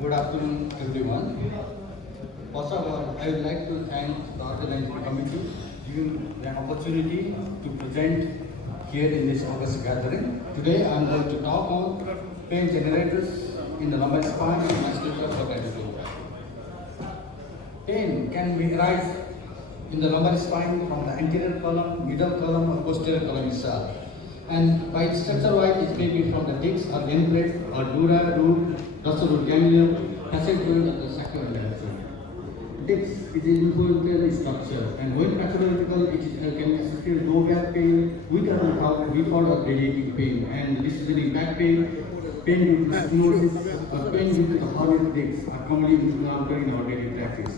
Good afternoon, everyone. First of all, I would like to thank the organizing committee giving the opportunity to present here in this August gathering. Today, I am going to talk on pain generators in the lumbar spine and masqueraders.We. Pain can be arise in the lumbar spine from the anterior column, middle column, or posterior column itself. And by structure wise, it may be from the disc or end plate or dura, root, dorsal root ganglion, passage joint, or the sacral joint. Disc is an influential structure, and when pathological, it can associate low back pain with or without default or radiating pain, and this is an back pain, pain due to stenosis, or pain due to the horrid discs are commonly encountered in our daily practice.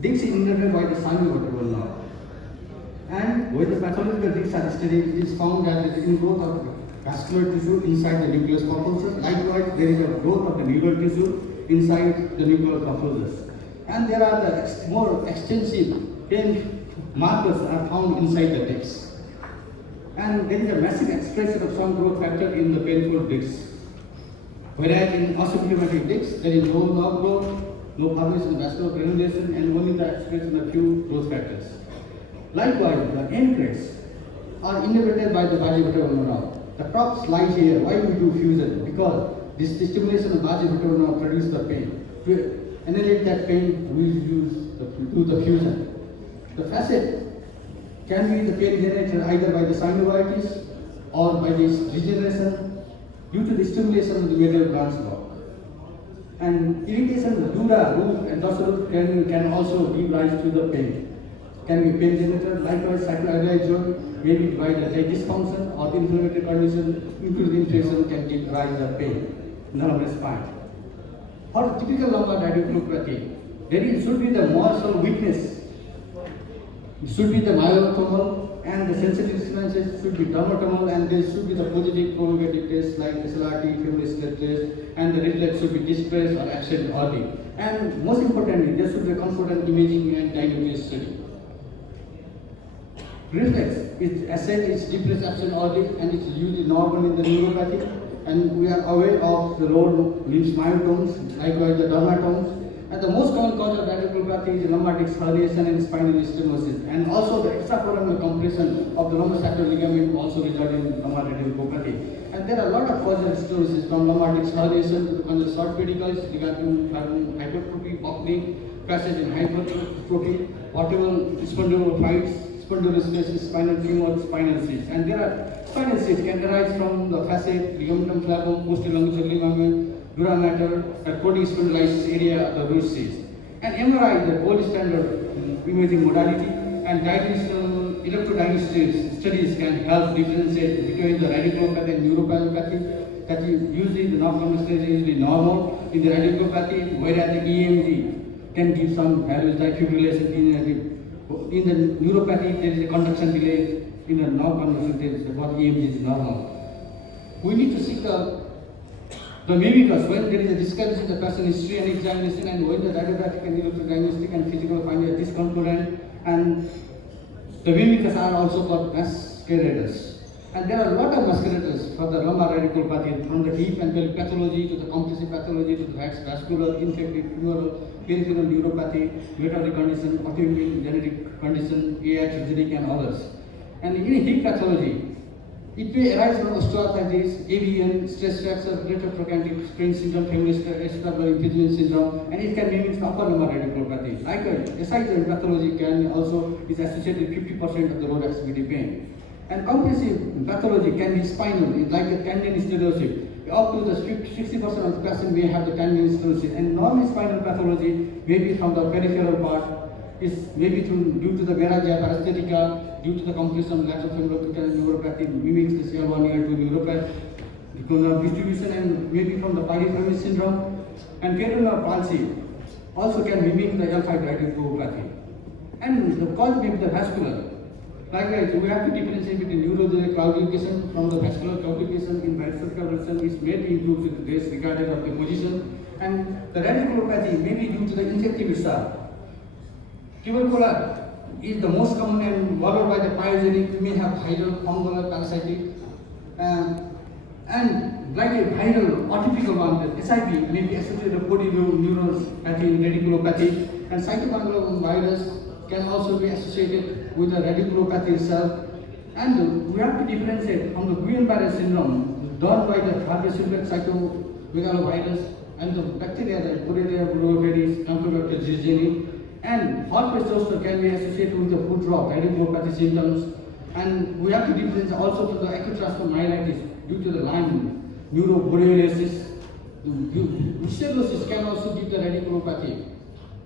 Discs is innervated by the sinovertebral nerve. And when the pathological discs are studied, it is found that there is ingrowth of vascular tissue inside the nucleus pulposus. Likewise, there is a growth of the neural tissue inside the nucleus pulposus. And there are the more extensive pain markers are found inside the discs. And there is a massive expression of some growth factor in the painful discs. Whereas in osteopneumatic discs, there is no nerve growth, no formation of vascular granulation, and only the expression of few growth factors. Likewise, the end plates are innervated by the basivertebral nerve. The top slide here, why we do fusion? Because this stimulation of basivertebral nerve produces the pain. To annihilate that pain, we do the fusion. The facet can be the pain generated either by the synovitis or by this regeneration due to the stimulation of the medial branch block. And irritation of the dura, root, and dorsal root can also give rise to the pain. Can be pain generator. Likewise, sacroiliac joint may be divided by dysfunction or inflammatory condition, including infection, can give rise to pain in the lumbar spine. For typical lumbar radiculopathy, there should be the muscle weakness. It should be the myotomal, and the sensitive responses should be dermatomal, and there should be the positive provocative tests like SLRT, femoral slit test, and the reflex should be distressed or absent early. And most importantly, there should be a concordant imaging and diagnosis study. Reflex is asset is depressed absent early, and it's usually normal in the neuropathy, and we are aware of the lower limbs myotomes, likewise the dermatomes. And the most common cause of radiculopathy is lumbar disc herniation and spinal stenosis, and also the extraforaminal compression of the lumbosacral ligament also result in lumbar radiculopathy. And there are a lot of causes of stenosis from lumbar disc herniation to the conjugal short pedicles, regarding hypertrophy, buckling, passage in hypertrophy, whatever spondylofites, spondylolisthesis, spinal tumor, spinal cysts. And there are spinal cysts can arise from the facet, ligamentum flavum, posterior longitudinal ligament, dura mater, coating spondylitis area of the root cyst. And MRI is the gold standard imaging modality, and diagnostic electrodiagnostic studies can help differentiate between the radiculopathy and neuropathy. That is usually the nerve conduction is usually normal in the radiculopathy, whereas the EMG can give some values like fibrillation. In the neuropathy, there is a conduction delay. In the nerve conduction, there is what EMG is normal. We need to seek the mimicus when there is a discrepancy in the person history and examination, and when the radiographic and electrodiagnostic and physical find a discordant, and the mimicus are also called masqueraders. And there are a lot of masqueraders for the lumbar radiculopathy, from the hip and pelvic pathology to the compressive pathology to the vascular, infective, femoral, peripheral neuropathy, metabolic condition, autoimmune genetic condition, iatrogenic, and others. And in hip pathology, it may arise from osteoarthritis, AVN, stress fracture, retrotrochanteric sprain syndrome, femoral acetabular impingement syndrome, and it can mimic the upper lumbar radiculopathy. Likewise, SI joint pathology can also is associated with 50% of the load extremity pain. And compressive pathology can be spinal, like a tendon stenosis. Up to the 60% of the patient may have the tendon stenosis, and non-spinal pathology may be from the peripheral part, is maybe due to the meningia parasthetica, due to the compression of lateral femoral neuropathy, mimics this L1, L2 neuropathy distribution, and maybe from the piriformis syndrome. And femoral palsy also can mimic the L5 radiculopathy. And the cause may be the vascular. Likewise, we have to differentiate between neurogenic claudication from the vascular claudication in bilateral which may be improved with this regardless of the position. And the radiculopathy may be due to the infective itself. Tubercular is the most common and followed by the pyogenic. We may have hydral, fungal, parasitic. And like a viral, atypical one, the SIP may be associated with polyneuropathy, radiculopathy, and cytomegalovirus virus can also be associated with the radiculopathy itself. And we have to differentiate from the Guillain-Barré syndrome done by the herniation cytomegalovirus and the bacteria like Borrelia burgdorferi, Campylobacter jejuni, and herpes zoster can be associated with the foot rot, radiculopathy symptoms. And we have to differentiate also to the acute transfer myelitis due to the Lyme neuroborreliosis. Brucellosis can also give the radiculopathy.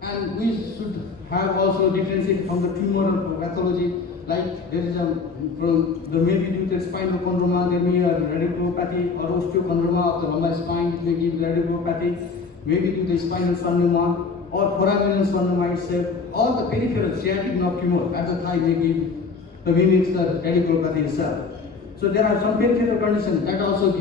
And we should have also differentiate from the tumoral pathology, like there is there may be due to spinal chondroma, there may be a radiculopathy, or osteochondroma of the lumbar spine, it may give radiculopathy, maybe due to spinal sternoma, or foraminal sternoma itself, or the peripheral sciatic nerve tumor at the thigh may give the mimics the radiculopathy itself. So there are some peripheral conditions that also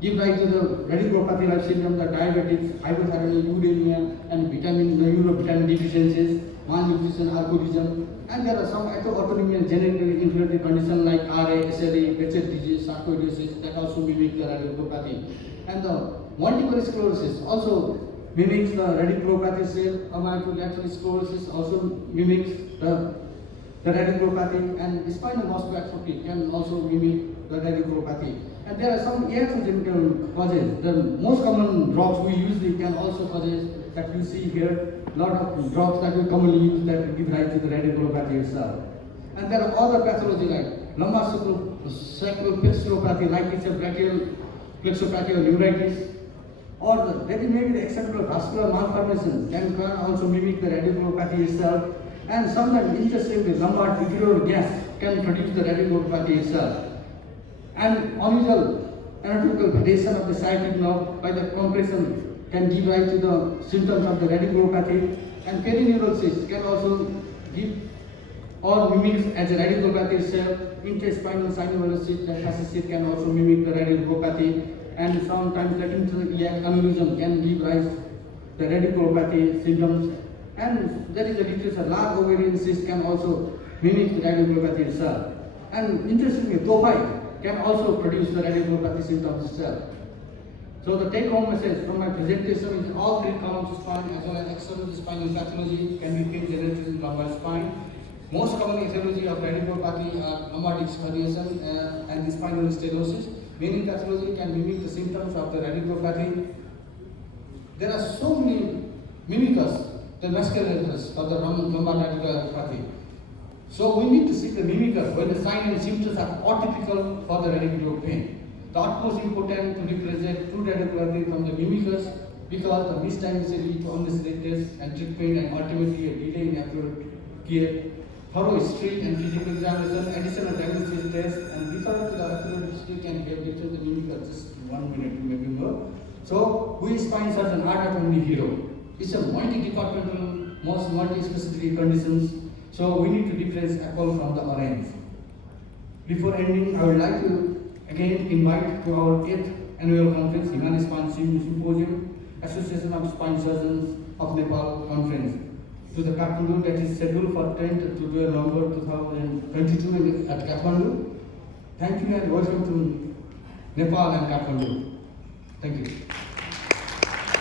give rise to the radiculopathy like syndrome, the diabetes, hypothyroidism, uremia, and neurovitamin deficiencies, malnutrition, alcoholism, and there are some autoimmune and genetically inflammatory conditions like RA, SLE, Behçet disease, sarcoidosis that also mimic the radiculopathy. And the multiple sclerosis also mimics the radiculopathy cell, amyotrophic sclerosis also mimics the radiculopathy, and spinal muscular atrophy can also mimic the radiculopathy. And there are some iatrogenital causes. The most common drugs we usually can also causes that you see here, lot of drugs that we commonly use that give rise to the radiculopathy itself. And there are other pathology like lumbar sacral plexuropathy, like it's a brachial plexopathy or neuritis, or there may be the accidental vascular malformation can also mimic the radiculopathy itself. And sometimes interstitial lumbar inferior gas can produce the radiculopathy itself. And unusual anatomical variation of the sciatic nerve by the compression can give rise to the symptoms of the radiculopathy. And perineural cyst can also give or mimics as a radiculopathy itself. Interspinal synovial cyst can also mimic the radiculopathy. And sometimes the intra-iliac aneurysm can give rise to the radiculopathy symptoms. And there is a literature, large ovarian cyst can also mimic the radiculopathy itself. And interestingly, tophi can also produce the radiculopathy symptoms itself. So the take-home message from my presentation is all three columns of spine as well as external spinal pathology can be pain generated in lumbar spine. Most common etiology of radiculopathy are lumbar disc herniation and the spinal stenosis. Many pathology can mimic the symptoms of the radiculopathy. There are so many mimickers, the masqueraders for the lumbar radiculopathy. So we need to seek the mimicker when the signs and symptoms are atypical for the radiculopathy pain. The utmost important to represent true radiculopathy from the mimickers because the misdiagnosis lead to unnecessary tests and treatment and ultimately a delay in accurate care. Thorough history and physical examination, additional diagnostic tests, and refer to the accurate history can help detect the mimicker just 1 minute maybe more. So we spine surgeons are not only hero. It's a multi-departmental, most multi-specialty conditions. So we need to differentiate apple from the orange. Before ending, I would like to again invite to our 8th annual conference, Himalayan Spine Symposium, Association of Spine Surgeons of Nepal conference, to the Kathmandu that is scheduled for 10th to November 2022 at Kathmandu. Thank you and welcome to Nepal and Kathmandu. Thank you.